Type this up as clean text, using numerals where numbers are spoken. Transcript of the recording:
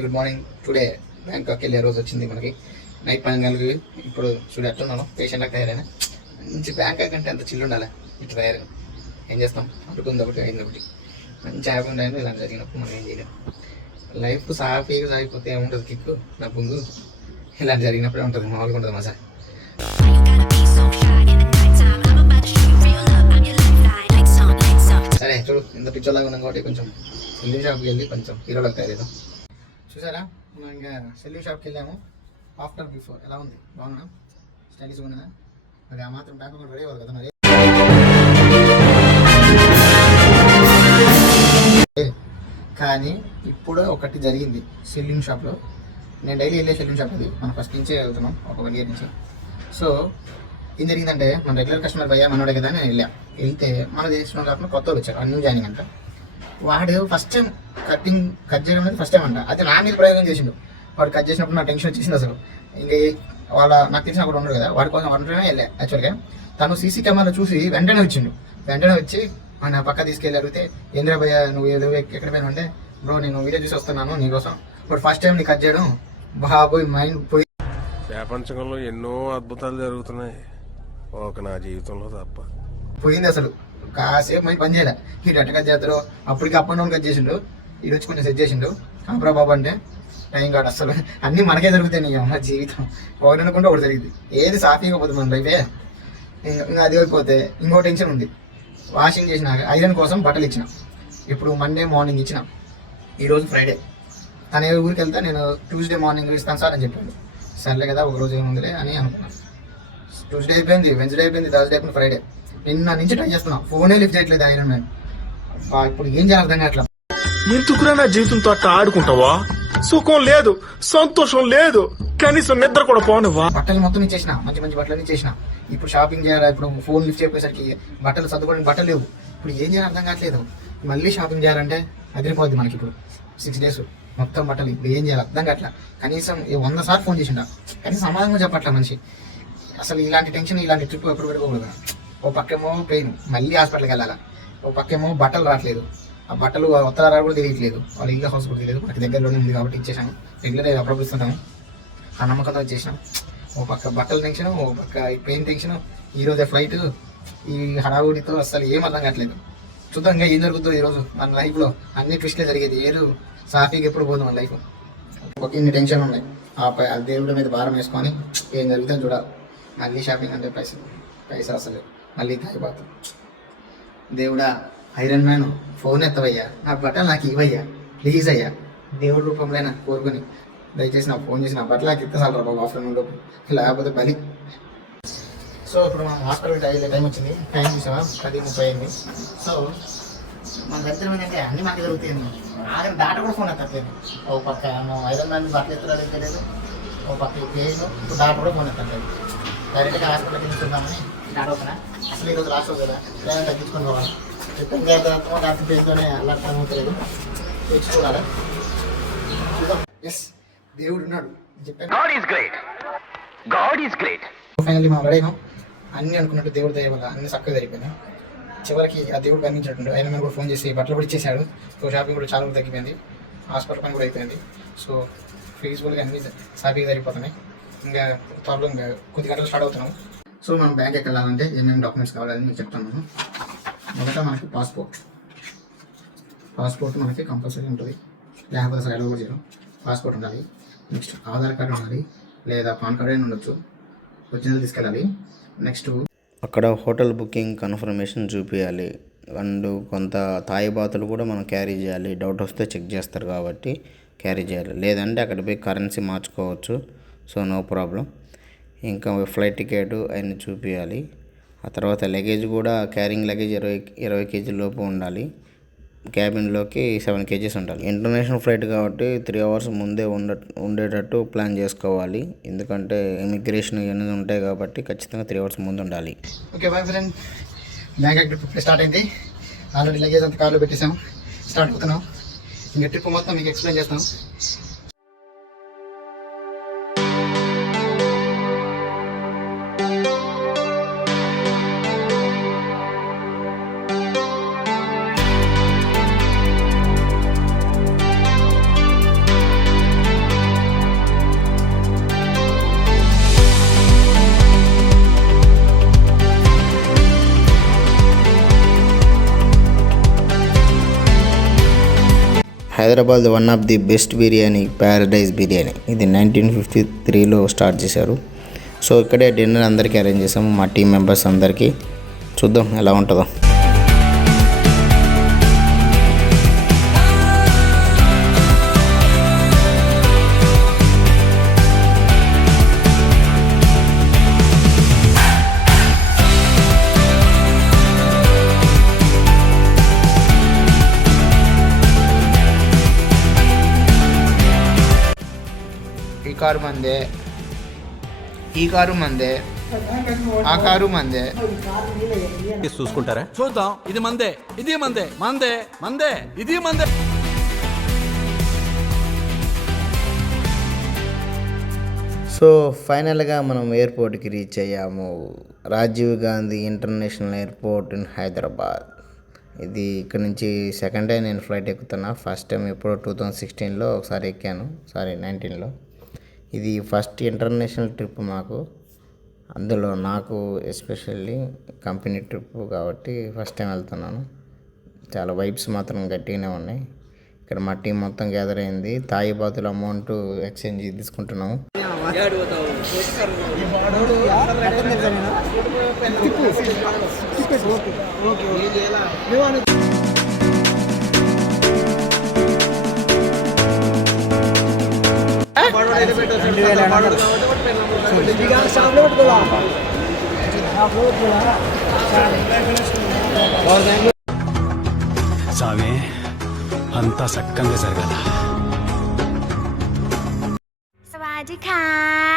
Very good morning. Today Bangkok వెళ్ళే రోజు వచ్చింది మనకి. నైట్ 12 గంటలకి. ఇప్పుడు చూడు ఎట్లున్నాను, పేషెంట్లకు తయారైనా. మంచి బ్యాంకాక్ అంటే అంత చిల్లు ఉండాలి. ఇట్లా తయారు ఏం చేస్తాం, అనుకుంది ఒకటి అయింది ఒకటి. మంచి హ్యాపీ ఉండాలి. ఇలా జరిగినప్పుడు మనం ఏం చేయలేం. లైఫ్ సాఫీగా సాగిపోతే ఏముంటుంది కిక్కు నా ముందు. ఇలాంటి జరిగినప్పుడే ఉంటుంది, మామూలుగా ఉంటుంది మజా. సరే చూడు, ఇంత పిచ్చోలాగా ఉన్నాం కాబట్టి కొంచెం సెల్లింగ్ షాప్కి వెళ్ళి కొంచెం హీరోలకు తయారు. చూసారా, మనం ఇంకా సెల్లింగ్ షాప్కి వెళ్ళాము. ఆఫ్టర్ బిఫోర్ ఎలా ఉంది, బాగున్నా, స్టైలిష్గా ఉన్నదా? మరి ఆ మాత్రం బ్యాంక్ కూడా రెడీ అవ్వాలి కదా మరి. కానీ ఇప్పుడు ఒకటి జరిగింది సెల్లింగ్ షాప్లో. నేను డైలీ వెళ్ళే సెల్లింగ్ షాప్ అది, మనం ఫస్ట్ నుంచే వెళ్తున్నాం ఒక 1 year నుంచి. సో ఏం జరిగిందంటే, మన రెగ్యులర్ కస్టమర్ భయ్యా మనోడే కదా, నేను వెళ్తే మన దేశంలో కాకుండా కొత్త వాళ్ళు వచ్చారు, న్యూ జాయినింగ్ అంట. వాడు ఫస్ట్ టైం కట్ చేయడం అనేది ఫస్ట్ టైం అంట. అయితే నా మీద ప్రయోగం చేసిండు. వాడు కట్ చేసినప్పుడు నాకు టెన్షన్ వచ్చేసింది అసలు. ఇంకా నాకు తెలిసిన అక్కడ ఉండడు కదా, వాడి కోసం వంటనే వెళ్ళా. యాక్చువల్గా తను సీసీ కెమెరా చూసి వెంటనే వచ్చి మన పక్క తీసుకెళ్ళి అడిగితే, ఏంద్రా భయ్య నువ్వు ఎక్కడ పోయినా అంటే, బ్రో నేను వీడియో చూసి వస్తున్నాను నీకోసం, ఇప్పుడు ఫస్ట్ టైం నీ కట్ చేయడం బాబోయ్ మైండ్ పోయి. ప్రపంచంలో ఎన్నో అద్భుతాలు జరుగుతున్నాయి, ఒక నా జీవితంలో తప్ప పోయింది అసలు. కాసేపు మైండ్ పని చేయలే. ఈ అట్ట కట్ చేస్తారు, అప్పటికి అప్ అండ్ డౌన్ కట్ చేసిండు. ఈడు వచ్చి కొంచెం సెట్ చేసిండు. కాపురా బాబు అంటే టైం కాదు అసలు. అన్నీ మనకే జరుగుతాయి నీ అమ్మ జీవితం. ఒకటి అనుకుంటే ఒకటి జరిగింది. ఏది సాఫీగా పోతుంది మన లైఫే. ఇంకా అది అయిపోతే ఇంకో టెన్షన్ ఉంది. వాషింగ్ చేసిన ఐరన్ కోసం బట్టలు ఇచ్చిన. ఇప్పుడు మండే మార్నింగ్ ఇచ్చిన, ఈరోజు ఫ్రైడే. తన ఊరికి వెళ్తే నేను ట్యూస్డే మార్నింగ్ ఇస్తాను సార్ అని చెప్పాడు. సర్లే కదా ఒకరోజు ఏముందిలే అని అనుకున్నాను. ట్యూస్డే అయిపోయింది, వెన్స్డే అయిపోయింది, థర్స్డే అయిపోయింది, ఫ్రైడే. నిన్న నుంచి ట్రై చేస్తున్నాను, ఫోనే లిఫ్ట్ చేయట్లేదు ఐరన్ మ్యాన్. ఇప్పుడు ఏం చేయాలి అర్థం కావట్లా. ఎందుకురా నా జీవితంతో అట్లా ఆడుకుంటావా? సుఖం లేదు, సంతోషం లేదు, కనీసం నిద్ర కూడా పోనివ్వా. బట్టలు మొత్తం ఇచ్చేసిన, మంచి మంచి బట్టలు ఇచ్చేసిన. ఇప్పుడు షాపింగ్ చేయాలి. ఇప్పుడు ఫోన్ లిఫ్ట్ చేయకపోయేసరికి బట్టలు సర్దుకోవడానికి బట్టలు లేవు. ఇప్పుడు ఏం చేయాలి అర్థం కావట్లేదు. మళ్ళీ షాపింగ్ చేయాలంటే అదిరిపోద్ది మనకి. ఇప్పుడు 6 days మొత్తం బట్టలు. ఇప్పుడు ఏం చేయాలి అర్థం కావట్లా. కనీసం 100 సార్లు ఫోన్ చేసిండా, కనీసం సమాధానం చెప్పట్లా మనిషి. అసలు ఇలాంటి టెన్షన్, ఇలాంటి ట్రిప్ ఎప్పుడు పెట్టుకోకూడదు. ఓ పక్కేమో పెయిన్, మళ్ళీ హాస్పిటల్కి వెళ్ళాలా. ఓ పక్కేమో బట్టలు రావట్లేదు. ఆ బట్టలు ఉత్తరాలు కూడా తెలియట్లేదు. వాళ్ళ ఇల్లు హౌస్ కూడా తెలియదు. మనకి దగ్గరలోనే ఉంది కాబట్టి ఇచ్చేసాను. రెగ్యులర్ అప్పుడప్పుడు ఇస్తుంటాము. ఆ నమ్మకంతో ఇచ్చేసాం. ఓ పక్క బట్టలు టెన్షన్, ఓ పక్క ఈ పెయిన్ టెన్షన్, ఈరోజే ఫ్లైట్. ఈ హడావుడితో అసలు ఏం అర్థం కావట్లేదు. చూద్దాం ఇంకా ఏం జరుగుతుందో ఈరోజు మన లైఫ్లో. అన్ని ట్విస్ట్లే జరిగేది, ఏరు సాఫీగా ఎప్పుడు పోదు మన లైఫ్. ఒక ఇన్ని టెన్షన్ ఉన్నాయి. ఆ దేవుడి మీద భారం వేసుకొని ఏం జరుగుతుందో చూడాలి. మళ్ళీ షాపింగ్ అంటే పైసలు అసలు మళ్ళీ తాగిపోతాం. దేవుడా ఐరన్ మ్యాన్ ఫోన్ ఎత్తవయ్యా, నా బట్టలు నాకు ఇవ్వయ్యా ప్లీజ్ అయ్యా. దేవుడి రూపంలో కోరుకొని దయచేసి నాకు ఫోన్ చేసి నా బట్టలు నాకు ఇస్తాను రా బాబు ఆఫ్టర్నూన్ లోపు, లేకపోతే బలి. సో ఇప్పుడు మన హాస్పిటల్ టైం వచ్చింది. టైం చూసావా 10:30 అయింది. సో మన దగ్గర ఏంటంటే అన్నీ మాకు జరుగుతాయి. ఆఖరి డాట కూడా ఫోన్ ఎత్తట్లేదు. ఓ పక్క ఐరన్ మ్యాన్ బట్టలు ఎత్తడానికి తెలియదు, ఓ పక్క పేరు. ఇప్పుడు డాట కూడా ఫోన్ ఎత్తట్లేదు. డైరెక్ట్గా హాస్పిటల్కి తీసుకుందామని డాట అవుతున్నా. అసలు ఈరోజు లాస్ట్ అవుతుంది కదా, ఏదైనా తగ్గించుకొని పోవాలి. డాక్టర్ పేరుతోనే అల్లట్లేదు, తెచ్చుకోవాలి. ఎస్ దేవుడు ఉన్నాడు చెప్పాను. ఫైనల్లీ మనం రెడీ అయినాం. అన్నీ అనుకున్నట్టు దేవుడు దయ వల్ల అన్ని చక్కగా జరిగిపోయినాయి. చివరికి ఆ దేవుడు కనిపించినట్టు ఆయన కూడా ఫోన్ చేసి బట్టలు కూడా ఇచ్చేసాడు. సో షాపింగ్ కూడా చాలా తగ్గిపోయింది. హాస్పిటల్ పని కూడా అయిపోయింది. సో ఫీజుబుల్గా అన్ని సాఫీగా జరిగిపోతున్నాయి. ఇంకా త్వరలో ఇంకా కొద్ది గంటలు స్టార్ట్ అవుతున్నాం. సో మనం బ్యాంక్ ఎక్కడ వెళ్ళాలంటే ఏమేమి డాక్యుమెంట్స్ కావాలని మీకు చెప్తాను. మొదట మనకి పాస్పోర్ట్ మనకి కంపల్సరీ ఉంటుంది, లేకపోతే అసలు ఎలా కూడా చేయడం. పాస్పోర్ట్ ఉండాలి. నెక్స్ట్ ఆధార్ కార్డు ఉండాలి, లేదా పాన్ కార్డ్ అయినా ఉండొచ్చు. ఒరిజినల్ తీసుకెళ్ళాలి. నెక్స్ట్ అక్కడ హోటల్ బుకింగ్ కన్ఫర్మేషన్ చూపించాలి. అండ్ కొంత తాయి బాతులు కూడా మనం క్యారీ చేయాలి. డౌట్ వస్తే చెక్ చేస్తారు కాబట్టి క్యారీ చేయాలి. లేదంటే అక్కడ పోయి కరెన్సీ మార్చుకోవచ్చు. So no problem. ఇంకా ఫ్లైట్ టికెట్ అవన్నీ చూపించాలి. ఆ తర్వాత లగేజ్ కూడా క్యారింగ్ లగేజ్ 20 kg లోపు ఉండాలి. క్యాబిన్లోకి 7 kgs ఉండాలి. ఇంటర్నేషనల్ ఫ్లైట్ కాబట్టి 3 hours ముందే ఉండేటట్టు ప్లాన్ చేసుకోవాలి. ఎందుకంటే ఇమిగ్రేషన్ ఇవన్నీ ఉంటాయి కాబట్టి ఖచ్చితంగా 3 hours ముందు ఉండాలి. Okay boy friend, Bangkok trip start అయింది. ఆల్రెడీ లగేజ్ అంతా కార్లో పెట్టేసాం. స్టార్ట్ అవుతున్నాం. ఇంకా ట్రిప్ మొత్తం మీకు ఎక్స్ప్లెయిన్ చేస్తాం. Hyderabad one of the best biryani Paradise biryani. ఇది 1953లో స్టార్ట్ చేశారు. సో ఇక్కడే డిన్నర్ అందరికీ అరేంజ్ చేసాము, మా టీం మెంబర్స్ అందరికీ. చూద్దాం ఎలా ఉంటుందో. ఈ కారు మందే, ఈ కారు మందే, ఆ కారు మందే. చూసుకుంటారా? చూద్దాం. ఇది మందే, ఇది మందే, మందే మందే, ఇది మందే. సో ఫైనల్గా మనం ఎయిర్పోర్ట్కి రీచ్ అయ్యాము. Rajiv Gandhi international airport in Hyderabad. ఇది ఇక్కడ నుంచి సెకండ్ టైం నేను ఫ్లైట్ ఎక్కుతున్నా. ఫస్ట్ టైం ఎప్పుడో 2016లో ఒకసారి ఎక్కాను, 19లో. ఇది ఫస్ట్ ఇంటర్నేషనల్ ట్రిప్ మాకు. అందులో నాకు ఎస్పెషల్లీ కంపెనీ ట్రిప్ కాబట్టి ఫస్ట్ టైం వెళ్తున్నాను. చాలా వైబ్స్ మాత్రం గట్టిగానే ఉన్నాయి. ఇక్కడ మా టీం మొత్తం గ్యాదర్ అయింది. తాయి బాతుల అమౌంట్ ఎక్స్చేంజ్ తీసుకుంటున్నాము. సామే అంతా సక్కంగా జరగాల. สวัสดีค่ะ